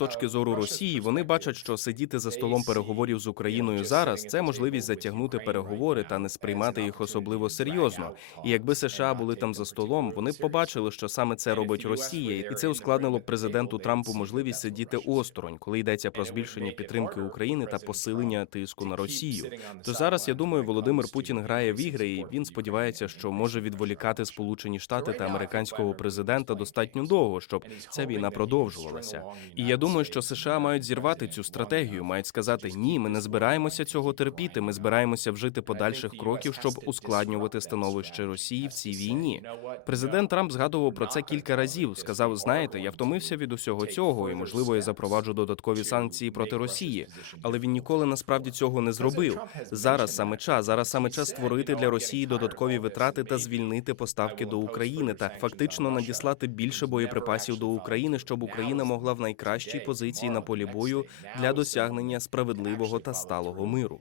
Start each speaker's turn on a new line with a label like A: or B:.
A: точки зору Росії, вони бачать, що сидіти за столом переговорів з Україною зараз це можливість затягнути переговори та не сприймати їх особливо серйозно. І якби США були там за столом, вони б побачили, що саме це робить Росія, і це ускладнило б президенту Трампу можливість сидіти осторонь, коли йдеться про збільшення підтримки України та посилення тиску на Росію. То зараз я думаю, Володимир Путін грає в ігри, і він сподівається, що може відволікати Сполучені Штати та американського президента достатньо довго, щоб ця війна продовжувалася. І я думаю, що США мають зірвати цю стратегію, мають сказати ні, ми не збираємося цього терпіти. Ми збираємося вжити подальших кроків, щоб ускладнювати становище Росії в цій війні. Президент Трамп згадував про це кілька разів. Сказав: знаєте, я втомився від усього цього, і можливо я запроваджу додаткові санкції проти Росії. Але він ніколи насправді цього не зробив. Зараз саме час. Зараз саме час створити для Росії додаткові витрати та звільнити поставки до України та фактично надіслати більше боєприпасів до України, щоб Україна могла в найкращій позиції на полі бою для досягнення справедливого та сталого миру.